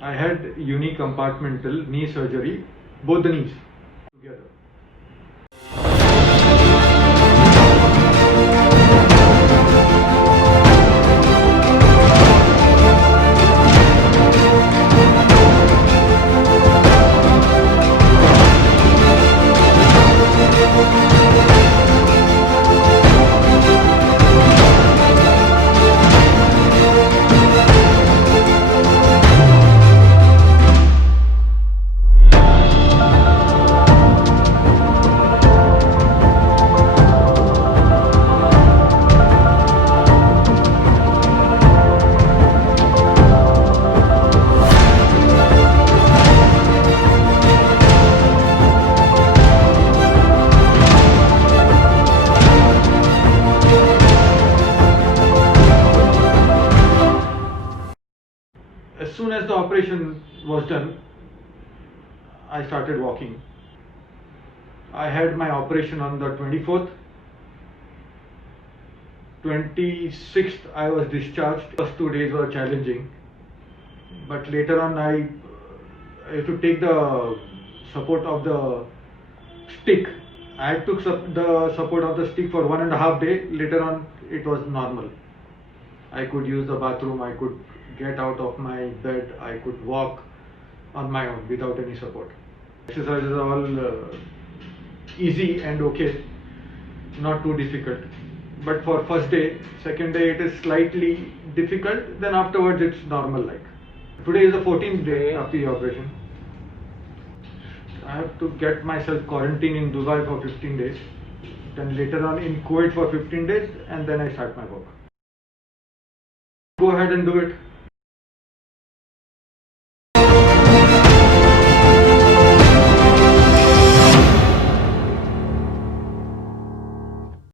I had unicompartmental knee surgery, both the knees together. As soon as the operation was done, I started walking. I had my operation on the 24th. 26th I was discharged. First 2 days were challenging, but later on I had to take the support of the stick. I took the support of the stick for 1.5 days. Later on it was normal. I could use the bathroom, I could get out of my bed, I could walk on my own without any support. Exercises are all easy and okay, not too difficult. But for first day, second day it is slightly difficult, then afterwards it's normal like. Today is the 14th day after the operation. I have to get myself quarantined in Dubai for 15 days, then later on in Kuwait for 15 days, and then I start my work. Go ahead and do it.